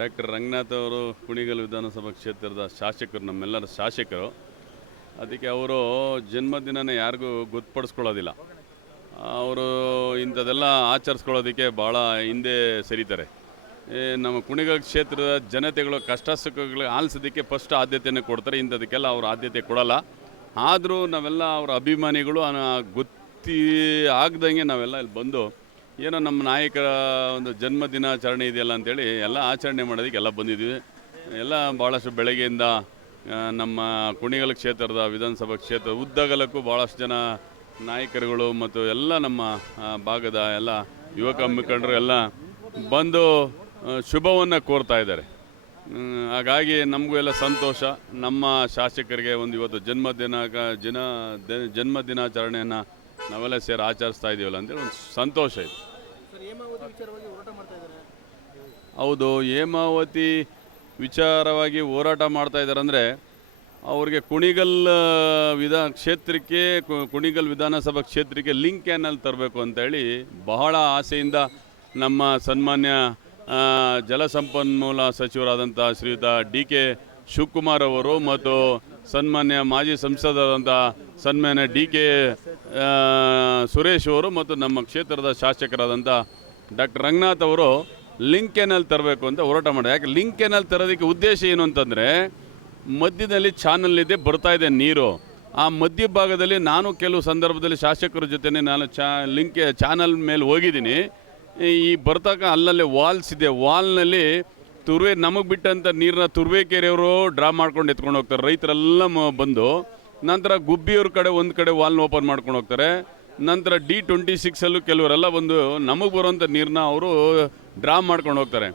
Doctor Ranganath ಅವರು ಕುಣಿಗಲ್ ವಿಧಾನಸಭಾ ಕ್ಷೇತ್ರದ ಶಾಸಕರು, ನಮ್ಮೆಲ್ಲರ ಶಾಸಕರು, ಅದಕ್ಕೆ ಅವರು ಜನ್ಮದಿನನ ಯಾರಿಗೂ ಗೊತ್ತುಪಡಿಸ್ಕೊಳ್ಳೋದಿಲ್ಲ ಅವರು ಇಂಥದ್ದೆಲ್ಲ ಆಚರಿಸ್ಕೊಳ್ಳೋದಕ್ಕೆ ಭಾಳ ಹಿಂದೆ ಸರಿತಾರೆ. ನಮ್ಮ ಕುಣಿಗಲ್ ಕ್ಷೇತ್ರದ ಜನತೆಗಳು ಕಷ್ಟ ಸುಖಗಳು ಆಲಿಸೋದಕ್ಕೆ ಫಸ್ಟ್ ಆದ್ಯತೆಯನ್ನು ಕೊಡ್ತಾರೆ, ಇಂಥದಕ್ಕೆಲ್ಲ ಅವರು ಆದ್ಯತೆ ಕೊಡಲ್ಲ. ಆದರೂ ನಾವೆಲ್ಲ ಅವರ ಅಭಿಮಾನಿಗಳು ಗೊತ್ತಿ ಆಗ್ದಂಗೆ ನಾವೆಲ್ಲ ಇಲ್ಲಿ ಬಂದು ಏನೋ ನಮ್ಮ ನಾಯಕರ ಒಂದು ಜನ್ಮದಿನಾಚರಣೆ ಇದೆಯಲ್ಲ ಅಂತೇಳಿ ಎಲ್ಲ ಆಚರಣೆ ಮಾಡೋದಕ್ಕೆ ಎಲ್ಲ ಬಂದಿದ್ದೀವಿ. ಎಲ್ಲ ಭಾಳಷ್ಟು ಬೆಳಗ್ಗೆಯಿಂದ ನಮ್ಮ ಕುಣಿಗಲ್ ಕ್ಷೇತ್ರದ ವಿಧಾನಸಭಾ ಕ್ಷೇತ್ರ ಉದ್ದಗಲಕ್ಕೂ ಭಾಳಷ್ಟು ಜನ ನಾಯಕರುಗಳು ಮತ್ತು ಎಲ್ಲ ನಮ್ಮ ಭಾಗದ ಎಲ್ಲ ಯುವಕ ಮುಖಂಡರು ಎಲ್ಲ ಬಂದು ಶುಭವನ್ನು ಕೋರ್ತಾ ಇದ್ದಾರೆ. ಹಾಗಾಗಿ ನಮಗೂ ಎಲ್ಲ ಸಂತೋಷ. ನಮ್ಮ ಶಾಸಕರಿಗೆ ಒಂದು ಇವತ್ತು ಜನ್ಮದಿನ ಜನ ಜನ್ಮದಿನಾಚರಣೆಯನ್ನು ಜನ್ಮ ದಿನಾಚರಣೆಯನ್ನು ನಾವೆಲ್ಲ ಸೇರಿ ಆಚರಿಸ್ತಾ ಇದ್ದೀವಲ್ಲ ಅಂತೇಳಿ ಒಂದು ಸಂತೋಷ ಇದೆ. ಹೌದು ಹೇಮಾವತಿ ವಿಚಾರವಾಗಿ ಹೋರಾಟ ಮಾಡ್ತಾ ಇದ್ದಾರೆ ಅಂದರೆ ಅವ್ರಿಗೆ ಕುಣಿಗಲ್ ವಿಧಾನ ವಿಧಾ ಕ್ಷೇತ್ರಕ್ಕೆ ಕುಣಿಗಲ್ ವಿಧಾನಸಭಾ ಕ್ಷೇತ್ರಕ್ಕೆ ಲಿಂಕ್ ಕ್ಯಾನಲ್ ತರಬೇಕು ಅಂತೇಳಿ ಬಹಳ ಆಸೆಯಿಂದ ನಮ್ಮ ಸನ್ಮಾನ್ಯ ಜಲಸಂಪನ್ಮೂಲ ಸಚಿವರಾದಂಥ ಶ್ರೀಯುತ ಡಿ ಕೆ ಶಿವಕುಮಾರ್ ಅವರು ಮತ್ತು ಸನ್ಮಾನ್ಯ ಮಾಜಿ ಸಂಸದರಾದಂಥ ಸನ್ಮಾನ್ಯ ಡಿ ಕೆ ಸುರೇಶ್ ಅವರು ಮತ್ತು ನಮ್ಮ ಕ್ಷೇತ್ರದ ಶಾಸಕರಾದಂಥ ಡಾಕ್ಟರ್ ರಂಗನಾಥ್ ಅವರು ಲಿಂಕ್ ಕೆನಲ್ ತರಬೇಕು ಅಂತ ಹೋರಾಟ ಮಾಡಿದೆ ಯಾಕೆ ಲಿಂಕ್ ಕೆನಲ್ ತರೋದಕ್ಕೆ ಉದ್ದೇಶ ಏನು ಅಂತಂದರೆ ಮಧ್ಯದಲ್ಲಿ ಚಾನಲ್ ಇದೆ ಬರ್ತಾ ಇದೆ ನೀರು. ಆ ಮಧ್ಯ ಭಾಗದಲ್ಲಿ ನಾನು ಕೆಲವು ಸಂದರ್ಭದಲ್ಲಿ ಶಾಸಕರ ಜೊತೆನೆ ನಾನು ಚಾ, ಲಿಂಕ್ ಚಾನಲ್ ಮೇಲೆ ಹೋಗಿದ್ದೀನಿ. ಈ ಬರ್ತಕ್ಕ ಅಲ್ಲಲ್ಲಿ ವಾಲ್ಸ್ ಇದೆ. ವಾಲ್ನಲ್ಲಿ ತುರ್ವೆ ನಮಗೆ ಬಿಟ್ಟಂಥ ನೀರನ್ನ ತುರ್ವೇಕೆರೆಯವರು ಡ್ರಾ ಮಾಡ್ಕೊಂಡು ಎತ್ಕೊಂಡು ಹೋಗ್ತಾರೆ. ರೈತರೆಲ್ಲ ಬಂದು ನಂತರ ಗುಬ್ಬಿಯವ್ರ ಕಡೆ ಒಂದು ಕಡೆ ವಾಲ್ನ ಓಪನ್ ಮಾಡ್ಕೊಂಡು ಹೋಗ್ತಾರೆ. ನಂತರ ಡಿ ಟ್ವೆಂಟಿ ಸಿಕ್ಸಲ್ಲೂ ಕೆಲವರೆಲ್ಲ ಬಂದು ನಮಗೆ ಬರುವಂಥ ನೀರನ್ನ ಅವರು ಡ್ರಾ ಮಾಡ್ಕೊಂಡು ಹೋಗ್ತಾರೆ.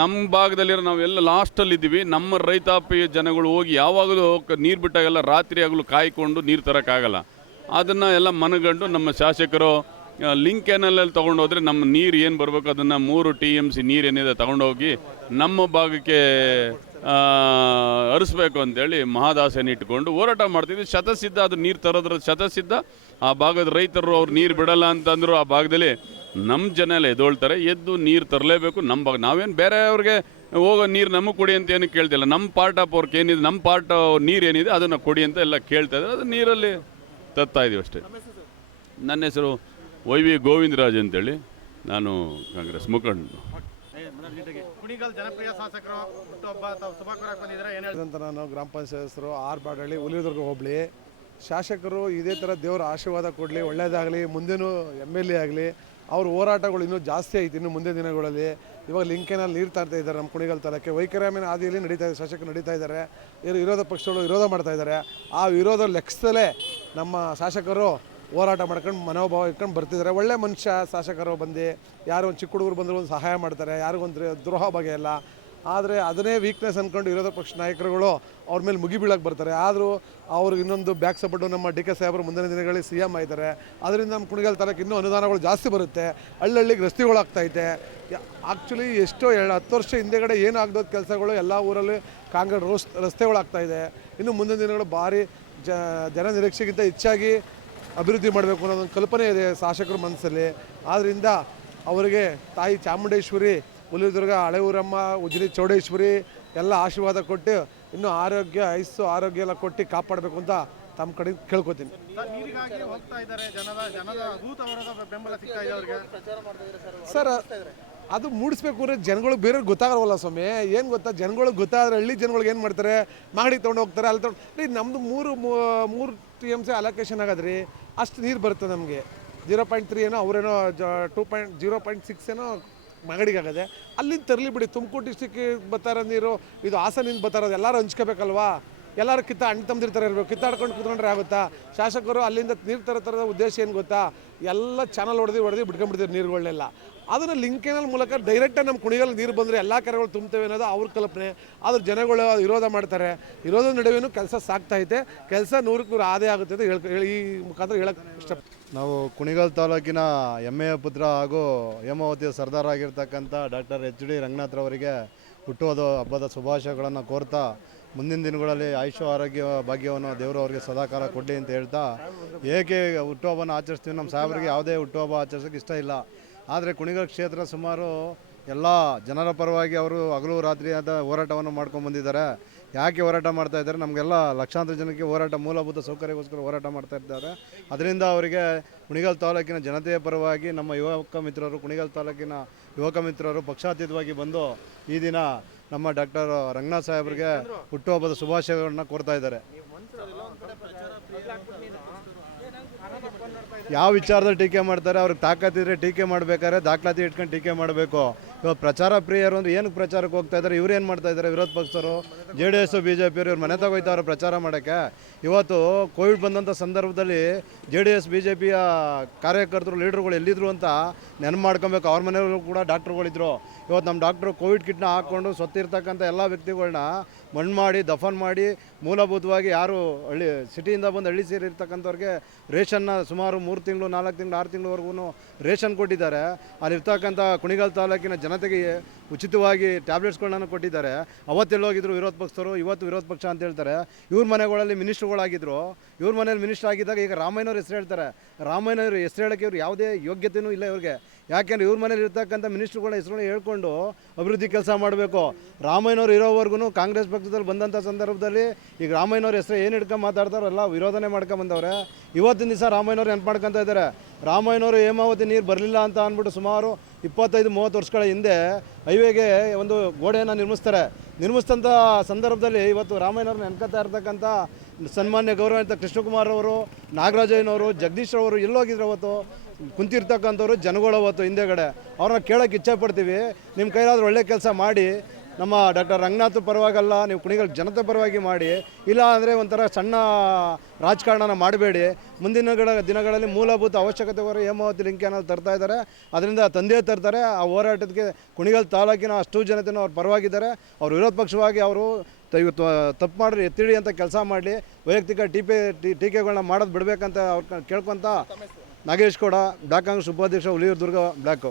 ನಮ್ಮ ಭಾಗದಲ್ಲಿರೋ ನಾವೆಲ್ಲ ಲಾಸ್ಟಲ್ಲಿ ಇದ್ದೀವಿ. ನಮ್ಮ ರೈತಾಪಿ ಜನಗಳು ಹೋಗಿ ಯಾವಾಗಲೂ ನೀರು ಬಿಟ್ಟಾಗೆಲ್ಲ ರಾತ್ರಿ ಆಗಲೂ ಕಾಯ್ಕೊಂಡು ನೀರು ತರೋಕ್ಕಾಗಲ್ಲ. ಅದನ್ನು ಎಲ್ಲ ಮನಗಂಡು ನಮ್ಮ ಶಾಸಕರು ಲಿಂಕ್ ಕ್ಯಾನಲಲ್ಲಿ ತೊಗೊಂಡೋದ್ರೆ ನಮ್ಮ ನೀರು ಏನು ಬರಬೇಕು ಅದನ್ನು ಮೂರು ಟಿ ಎಂ ಸಿ ನೀರು ಏನಿದೆ ತೊಗೊಂಡೋಗಿ ನಮ್ಮ ಭಾಗಕ್ಕೆ ಅರಿಸ್ಬೇಕು ಅಂತೇಳಿ ಮಹಾದಾಸೆಯನ್ನು ಇಟ್ಕೊಂಡು ಹೋರಾಟ ಮಾಡ್ತಿದ್ವಿ. ಶತಸಿದ್ಧ ಅದು ನೀರು ತರೋದ್ರ ಶತಸಿದ್ಧ. ಆ ಭಾಗದ ರೈತರು ಅವ್ರು ನೀರು ಬಿಡಲ್ಲ ಅಂತಂದ್ರು ಆ ಭಾಗದಲ್ಲಿ ನಮ್ಮ ಜನ ಎಲ್ಲ ಎದ್ದೊಳ್ತಾರೆ ಎದ್ದು ನೀರು ತರಲೇಬೇಕು. ನಮ್ಮ ಭಾಗ ನಾವೇನು ಬೇರೆಯವ್ರಿಗೆ ಹೋಗೋ ನೀರು ನಮಗೆ ಕೊಡಿ ಅಂತ ಏನು ಕೇಳ್ತಿಲ್ಲ. ನಮ್ಮ ಪಾರ್ಟ್ ಆಫ್ ಅವ್ರಿಗೆ ಏನಿದೆ ನಮ್ಮ ಪಾರ್ಟ್ ನೀರು ಏನಿದೆ ಅದನ್ನು ಕೊಡಿ ಅಂತ ಎಲ್ಲ ಕೇಳ್ತಾ ಇದ್ದಾರೆ. ಅದು ನೀರಲ್ಲಿ ತರ್ತಾ ಇದೀವಿ ಅಷ್ಟೇ. ನನ್ನ ಹೆಸರು ವೈ ವಿ ಗೋವಿಂದರಾಜ್ ಅಂತೇಳಿ ನಾನು ಕಾಂಗ್ರೆಸ್ ಮುಖಂಡ. ಅಂತ ನಾನು ಗ್ರಾಮ ಪಂಚಾಯತ್ ಸದಸ್ಯರು ಆರ್ ಬಾಡಳ್ಳಿ ಹುಲಿದುರ್ಗ ಹೋಬಳಿ ಶಾಸಕರು ಇದೇ ಥರ ದೇವರ ಆಶೀರ್ವಾದ ಕೊಡಲಿ ಒಳ್ಳೆಯದಾಗಲಿ ಮುಂದೇನೂ ಎಂ ಎಲ್ ಎ ಆಗಲಿ ಅವ್ರ ಹೋರಾಟಗಳು ಇನ್ನೂ ಜಾಸ್ತಿ ಐತಿ ಇನ್ನು ಮುಂದಿನ ದಿನಗಳಲ್ಲಿ. ಇವಾಗ ಲಿಂಕೇನಲ್ಲಿ ನೀರು ತರ್ತಾ ಇದ್ದಾರೆ ನಮ್ಮ ಕುಣಿಗಲ್ ತಲಕ್ಕೆ ವೈಕರಾಮಿನ ಹಾದಿಯಲ್ಲಿ ನಡೀತಾ ಇದೆ ಶಾಸಕರು ನಡೀತಾ ಇದ್ದಾರೆ. ಇವರು ವಿರೋಧ ಪಕ್ಷಗಳು ವಿರೋಧ ಮಾಡ್ತಾ ಇದ್ದಾರೆ. ಆ ವಿರೋಧ ಲೆಕ್ಕದಲ್ಲೇ ನಮ್ಮ ಶಾಸಕರು ಹೋರಾಟ ಮಾಡ್ಕೊಂಡು ಮನೋಭಾವ ಇಟ್ಕೊಂಡು ಬರ್ತಿದ್ದಾರೆ. ಒಳ್ಳೆ ಮನುಷ್ಯ ಶಾಸಕರು ಬಂದು, ಯಾರು ಒಂದು ಚಿಕ್ಕ ಹುಡುಗರು ಬಂದರೂ ಒಂದು ಸಹಾಯ ಮಾಡ್ತಾರೆ ಯಾರಿಗೊಂದು ದ್ರೋಹ ಬಗೆಯಲ್ಲ. ಆದರೆ ಅದನ್ನೇ ವೀಕ್ನೆಸ್ ಅಂದ್ಕೊಂಡು ವಿರೋಧ ಪಕ್ಷ ನಾಯಕರುಗಳು ಅವ್ರ ಮೇಲೆ ಮುಗಿಬೀಳಕ್ಕೆ ಬರ್ತಾರೆ. ಆದರೂ ಅವ್ರಿಗೆ ಇನ್ನೊಂದು ಬ್ಯಾಕ್ ಸಪೋರ್ಟು ನಮ್ಮ ಡಿ ಕೆ ಸಾಹೇಬರು ಮುಂದಿನ ದಿನಗಳಲ್ಲಿ ಸಿ ಎಂ ಆಯ್ತಾರೆ. ಅದರಿಂದ ನಮ್ಮ ಕುಣಿಗಲ್ ತಾಲೂಕು ಇನ್ನೂ ಅನುದಾನಗಳು ಜಾಸ್ತಿ ಬರುತ್ತೆ. ಹಳ್ಳಹಳ್ಳಿಗೆ ರಸ್ತೆಗಳಾಗ್ತೈತೆ ಆ್ಯಕ್ಚುಲಿ ಎಷ್ಟೋ ಎರಡು, ಹತ್ತು ವರ್ಷ ಹಿಂದೆಗಡೆ ಏನು ಆಗ್ದೋದ ಕೆಲಸಗಳು ಎಲ್ಲ ಊರಲ್ಲಿ ಕಾಂಗ್ರೆಸ್ ರೋಸ್, ರಸ್ತೆಗಳು ಆಗ್ತಾ ಇದೆ. ಇನ್ನು ಮುಂದಿನ ದಿನಗಳು ಭಾರಿ ಜ, ಜನ ನಿರೀಕ್ಷೆಗಿಂತ ಹೆಚ್ಚಾಗಿ ಅಭಿವೃದ್ಧಿ ಮಾಡಬೇಕು ಅನ್ನೋದೊಂದು ಕಲ್ಪನೆ ಇದೆ ಶಾಸಕರ ಮನಸ್ಸಲ್ಲಿ. ಆದ್ದರಿಂದ ಅವರಿಗೆ ತಾಯಿ ಚಾಮುಂಡೇಶ್ವರಿ ಹುಲಿದುರ್ಗ ಹಳೆ ಊರಮ್ಮ ಉಜ್ಜಲಿ ಚೌಡೇಶ್ವರಿ ಎಲ್ಲ ಆಶೀರ್ವಾದ ಕೊಟ್ಟು ಇನ್ನೂ ಆರೋಗ್ಯ ಐಸು ಆರೋಗ್ಯ ಎಲ್ಲ ಕೊಟ್ಟು ಕಾಪಾಡಬೇಕು ಅಂತ ತಮ್ಮ ಕಡೆ ಕೇಳ್ಕೊತೀನಿ. ಸರ್ ಅದು ಮೂಡಿಸ್ಬೇಕು ಅಂದರೆ ಜನಗಳಿಗೆ ಬೇರೆ ಗೊತ್ತಾಗಲ್ವಲ್ಲ ಸ್ವಾಮಿ? ಏನು ಗೊತ್ತಾ? ಜನಗಳಿಗೆ ಗೊತ್ತಾದ್ರೆ ಹಳ್ಳಿ ಜನಗಳಿಗೆ ಏನು ಮಾಡ್ತಾರೆ? ಮಾಗಡಿ ತೊಗೊಂಡು ಹೋಗ್ತಾರೆ ಅಲ್ಲಿ ತೊಗೊಂಡು ರೀ ನಮ್ಮದು ಮೂರು ಮೂರು ಟಿ ಎಂ ಸಿ ಅಲೋಕೇಶನ್ ಆಗದ್ರಿ, ಅಷ್ಟು ನೀರು ಬರುತ್ತೆ ನಮಗೆ. ಜೀರೋ ಪಾಯಿಂಟ್ ತ್ರೀ ಏನೋ, ಅವರೇನೋ ಜ, two point, zero point six ಏನೋ ಮಾಗಡಿಗಾಗದೆ. ಅಲ್ಲಿಂದ ತರಲಿ ಬಿಡಿ, ತುಮಕೂರು ಡಿಸ್ಟಿಕ್ಕಿಗೆ ಬರ್ತಾರೋ ನೀರು, ಇದು ಹಾಸನಿಂದ ಬರ್ತಾರೋದು, ಎಲ್ಲರೂ ಹಂಚ್ಕೋಬೇಕಲ್ವಾ? ಎಲ್ಲರೂ ಕಿತ್ತ, ಅಣ್ಣ ತಮ್ಮದಿರ್ತಾರೆ ಇರಬೇಕು, ಕಿತ್ತಾಡ್ಕೊಂಡು ಕೂತ್ಕೊಂಡ್ರೆ ಆಗುತ್ತಾ? ಶಾಸಕರು ಅಲ್ಲಿಂದ ನೀರು ತರೋ ಥರದ ಉದ್ದೇಶ ಏನು ಗೊತ್ತಾ? ಎಲ್ಲ ಚಾನಲ್ ಹೊಡೆದು ಹೊಡೆದು ಬಿಟ್ಕೊಂಡ್ಬಿಡ್ತಾರೆ ನೀರುಗಳನ್ನೆಲ್ಲ ಅದನ್ನು ಲಿಂಕೇನಲ್ ಮೂಲಕ ಡೈರೆಕ್ಟಾಗಿ ನಮ್ಮ ಕುಣಿಗಲ್ ನೀರು ಬಂದರೆ ಎಲ್ಲ ಕೆರೆಗಳು ತುಂಬ್ತೇವೆ ಅನ್ನೋದು ಅವ್ರ ಕಲ್ಪನೆ. ಆದ್ರೆ ಜನಗಳು ವಿರೋಧ ಮಾಡ್ತಾರೆ. ವಿರೋಧದ ನಡುವೆನು ಕೆಲಸ ಸಾಗ್ತಾ ಐತೆ. ಕೆಲಸ ನೂರಕ್ಕೆ ನೂರು ಆದೇ ಆಗುತ್ತೆ ಅಂತ ಹೇಳ್ ಈ ಮುಖಾಂತರ ಹೇಳಕ್ಕೆ ಇಷ್ಟ ನಾವು ಕುಣಿಗಲ್ ತಾಲೂಕಿನ ಹೆಮ್ಮೆಯ ಪುತ್ರ ಹಾಗೂ ಹೇಮಾವತಿಯ ಸರ್ದಾರ್ ಆಗಿರ್ತಕ್ಕಂಥ ಡಾಕ್ಟರ್ ಎಚ್ ಡಿ ರಂಗನಾಥ್ರವರಿಗೆ ಹುಟ್ಟುಹಬ್ಬದ ಹಬ್ಬದ ಶುಭಾಶಯಗಳನ್ನು ಕೋರ್ತಾ ಮುಂದಿನ ದಿನಗಳಲ್ಲಿ ಆಯುಷ ಆರೋಗ್ಯ ಭಾಗ್ಯವನ್ನು ದೇವರು ಅವರಿಗೆ ಸದಾಕಾಲ ಕೊಡಲಿ ಅಂತ ಹೇಳ್ತಾ ಏಕೆ ಹುಟ್ಟುಹಬ್ಬನ ಆಚರಿಸ್ತೀವಿ? ನಮ್ಮ ಸಾಹೇಬರಿಗೆ ಯಾವುದೇ ಹುಟ್ಟುಹಬ್ಬ ಆಚರಿಸೋಕೆ ಇಷ್ಟ ಇಲ್ಲ. ಆದರೆ ಕುಣಿಗಲ್ ಕ್ಷೇತ್ರ ಸುಮಾರು ಎಲ್ಲ ಜನರ ಪರವಾಗಿ ಅವರು ಹಗಲು ರಾತ್ರಿ ಆದ ಹೋರಾಟವನ್ನು ಮಾಡ್ಕೊಂಡು ಬಂದಿದ್ದಾರೆ. ಯಾಕೆ ಹೋರಾಟ ಮಾಡ್ತಾ ಇದ್ದಾರೆ? ನಮಗೆಲ್ಲ ಲಕ್ಷಾಂತರ ಜನಕ್ಕೆ ಹೋರಾಟ ಮೂಲಭೂತ ಸೌಕರ್ಯಗೋಸ್ಕರ ಹೋರಾಟ ಮಾಡ್ತಾ ಇದ್ದಾರೆ. ಅದರಿಂದ ಅವರಿಗೆ ಕುಣಿಗಲ್ ತಾಲೂಕಿನ ಜನತೆಯ ಪರವಾಗಿ ನಮ್ಮ ಯುವಕ ಮಿತ್ರರು, ಕುಣಿಗಲ್ ತಾಲೂಕಿನ ಯುವಕ ಮಿತ್ರರು ಪಕ್ಷಾತೀತವಾಗಿ ಬಂದು ಈ ದಿನ ನಮ್ಮ ಡಾಕ್ಟರ್ ರಂಗನಾಥ್ ಸಾಹೇಬ್ರಿಗೆ ಹುಟ್ಟುಹಬ್ಬದ ಶುಭಾಶಯಗಳನ್ನ ಕೋರ್ತಾ ಇದ್ದಾರೆ. ಯಾವ ವಿಚಾರದಲ್ಲಿ ಟೀಕೆ ಮಾಡ್ತಾರೆ, ಅವ್ರಿಗೆ ತಾಕತ್ತಿದ್ರೆ ಟೀಕೆ ಮಾಡ್ಬೇಕಾದ್ರೆ ದಾಖಲಾತಿ ಇಟ್ಕೊಂಡು ಟೀಕೆ ಮಾಡಬೇಕು. ಇವಾಗ ಪ್ರಚಾರ ಪ್ರಿಯರು ಅಂದ್ರೆ ಏನಕ್ಕೆ ಪ್ರಚಾರಕ್ಕೆ ಹೋಗ್ತಾ ಇದ್ದಾರೆ? ಇವ್ರು ಏನು ಮಾಡ್ತಾ ಇದ್ದಾರೆ? ವಿರೋಧ ಪಕ್ಷರು, J D S, B J ಇವ್ರು ಮನೆ ತಗೋಯ್ತಾವ್ರೆ ಪ್ರಚಾರ ಮಾಡೋಕ್ಕೆ? ಇವತ್ತು ಕೋವಿಡ್ ಬಂದಂಥ ಸಂದರ್ಭದಲ್ಲಿ J D S, B J ಪಿಯ ಕಾರ್ಯಕರ್ತರು, ಲೀಡರ್ಗಳು ಎಲ್ಲಿದ್ರು ಅಂತ ನೆನಪು ಮಾಡ್ಕೊಬೇಕು. ಅವ್ರ ಮನೆಯವರು ಕೂಡ ಡಾಕ್ಟ್ರುಗಳಿದ್ರು. ಇವತ್ತು ನಮ್ಮ ಡಾಕ್ಟ್ರು ಕೋವಿಡ್ ಕಿಟ್ನ ಹಾಕ್ಕೊಂಡು ಸತ್ತಿರ್ತಕ್ಕಂಥ ಎಲ್ಲ ವ್ಯಕ್ತಿಗಳನ್ನ ಮಣ್ಣು ಮಾಡಿ, ದಫನ್ ಮಾಡಿ, ಮೂಲಭೂತವಾಗಿ ಯಾರು ಹಳ್ಳಿ, ಸಿಟಿಯಿಂದ ಬಂದು ಹಳ್ಳಿ ಸೇರಿರ್ತಕ್ಕಂಥವ್ರಿಗೆ ರೇಷನ್ನ ಸುಮಾರು ಮೂರು ತಿಂಗಳು, ನಾಲ್ಕು ತಿಂಗಳು, ಆರು ತಿಂಗಳವರೆಗೂ ರೇಷನ್ ಕೊಟ್ಟಿದ್ದಾರೆ. ಅಲ್ಲಿರ್ತಕ್ಕಂಥ ಕುಣಿಗಲ್ ತಾಲೂಕಿನ ಜನತೆಗೆ ಉಚಿತವಾಗಿ ಟ್ಯಾಬ್ಲೆಟ್ಸ್ಗಳನ್ನ ಕೊಟ್ಟಿದ್ದಾರೆ. ಅವತ್ತೆಲ್ಲೋಗಿದ್ರು ವಿರೋಧ ಪಕ್ಷರು, ಇವತ್ತು ವಿರೋಧ ಪಕ್ಷ ಅಂತ ಹೇಳ್ತಾರೆ. ಇವ್ರ ಮನೆಗಳಲ್ಲಿ ಮಿನಿಸ್ಟ್ರುಗಳಾಗಿದ್ದರು ಇವ್ರ ಮನೇಲಿ ಮಿನಿಸ್ಟ್ರ್ ಆಗಿದ್ದಾಗ ಈಗ ರಾಮಯ್ಯನವ್ರ ಹೆಸರು ಹೇಳ್ತಾರೆ. ರಾಮಯ್ಯನವ್ರ ಹೆಸರು ಹೇಳೋಕ್ಕೆ ಇವ್ರು ಯಾವುದೇ ಯೋಗ್ಯತೆಯೂ ಇಲ್ಲ ಇವ್ರಿಗೆ. ಯಾಕೆಂದ್ರೆ ಇವ್ರ ಮನೇಲಿ ಇರ್ತಕ್ಕಂಥ ಮಿನಿಸ್ಟ್ರುಗಳ ಹೆಸರುಗಳನ್ನ ಹೇಳ್ಕೊಂಡು ಅಭಿವೃದ್ಧಿ ಕೆಲಸ ಮಾಡಬೇಕು. ರಾಮಯ್ಯನವ್ರು ಇರೋವರೆಗೂ ಕಾಂಗ್ರೆಸ್ ಪಕ್ಷದಲ್ಲಿ ಬಂದಂಥ ಸಂದರ್ಭದಲ್ಲಿ ಈಗ ರಾಮಯ್ಯನವ್ರ ಹೆಸರು ಏನು ಹಿಡ್ಕೊಂಡು ಮಾತಾಡ್ತಾರೋ ಎಲ್ಲ ವಿರೋಧನೆ ಬಂದವ್ರೆ. ಇವತ್ತಿನ ದಿವಸ ರಾಮಯ್ಯನವ್ರು ನೆನ್ಪು ಇದ್ದಾರೆ? ರಾಮಯ್ಯನವರು ಹೇಮಾವತಿ ನೀರು ಬರಲಿಲ್ಲ ಅಂತ ಅಂದ್ಬಿಟ್ಟು ಸುಮಾರು ಇಪ್ಪತ್ತೈದು, ಮೂವತ್ತು ವರ್ಷಗಳ ಹಿಂದೆ ಹೈವೇಗೆ ಒಂದು ಗೋಡೆಯನ್ನು ನಿರ್ಮಿಸ್ತಾರೆ. ನಿರ್ಮಿಸಿದಂಥ ಸಂದರ್ಭದಲ್ಲಿ ಇವತ್ತು ರಾಮಯ್ಯನವ್ರು ನೆನ್ಕೊತಾ ಇರ್ತಕ್ಕಂಥ ಸನ್ಮಾನ್ಯ ಗೌರವಾನ್ವಿತ ಕೃಷ್ಣಕುಮಾರ್ ಅವರು, ನಾಗರಾಜಯ್ಯನವರು, ಜಗದೀಶ್ ಅವರು ಎಲ್ಲೋಗಿದ್ರು ಅವತ್ತು. ಕುಂತಿರ್ತಕ್ಕಂಥವ್ರು ಜನಗಳು ಅವತ್ತು ಹಿಂದೆಗಡೆ. ಅವ್ರನ್ನ ಕೇಳೋಕೆ ಇಚ್ಛೆ ಪಡ್ತೀವಿ ನಿಮ್ಮ ಕೈಲಾದರೂ ಒಳ್ಳೆ ಕೆಲಸ ಮಾಡಿ. ನಮ್ಮ ಡಾಕ್ಟರ್ ರಂಗನಾಥ್ ಪರವಾಗಲ್ಲ, ನೀವು ಕುಣಿಗಲ್ ಜನತೆ ಪರವಾಗಿ ಮಾಡಿ. ಇಲ್ಲ ಅಂದರೆ ಒಂಥರ ಸಣ್ಣ ರಾಜಕಾರಣನ ಮಾಡಬೇಡಿ. ಮುಂದಿನ ಗಳ- ದಿನಗಳಲ್ಲಿ ಮೂಲಭೂತ ಅವಶ್ಯಕತೆ ಹೊರ ಹೇಮಾವತಿ ಲಿಂಕ್ ಏನಾದ್ರು ತರ್ತಾ ಇದ್ದಾರೆ. ಅದರಿಂದ ತಂದೆ ತರ್ತಾರೆ. ಆ ಹೋರಾಟಕ್ಕೆ ಕುಣಿಗಲ್ ತಾಲೂಕಿನ ಅಷ್ಟು ಜನತೆನೂ ಅವ್ರ ಪರವಾಗಿದ್ದಾರೆ. ಅವ್ರು ವಿರೋಧ ಪಕ್ಷವಾಗಿ ಅವರು ತಪ್ಪು ಮಾಡ್ರಿ, ಎತ್ತಿಡಿ ಅಂತ ಕೆಲಸ ಮಾಡಲಿ. ವೈಯಕ್ತಿಕ ಟೀಪೆ ಟೀಕೆಗಳನ್ನ ಮಾಡೋದು ಬಿಡಬೇಕಂತ ಅವ್ರು ಕೇಳ್ಕೊತ ನಾಗೇಶ್ ಗೌಡ ಬ್ಲಾಕ್ ಕಾಂಗ್ರೆಸ್ ಉಪಾಧ್ಯಕ್ಷ ಹುಲಿಯೂರು ದುರ್ಗ ಬ್ಲಾಕು.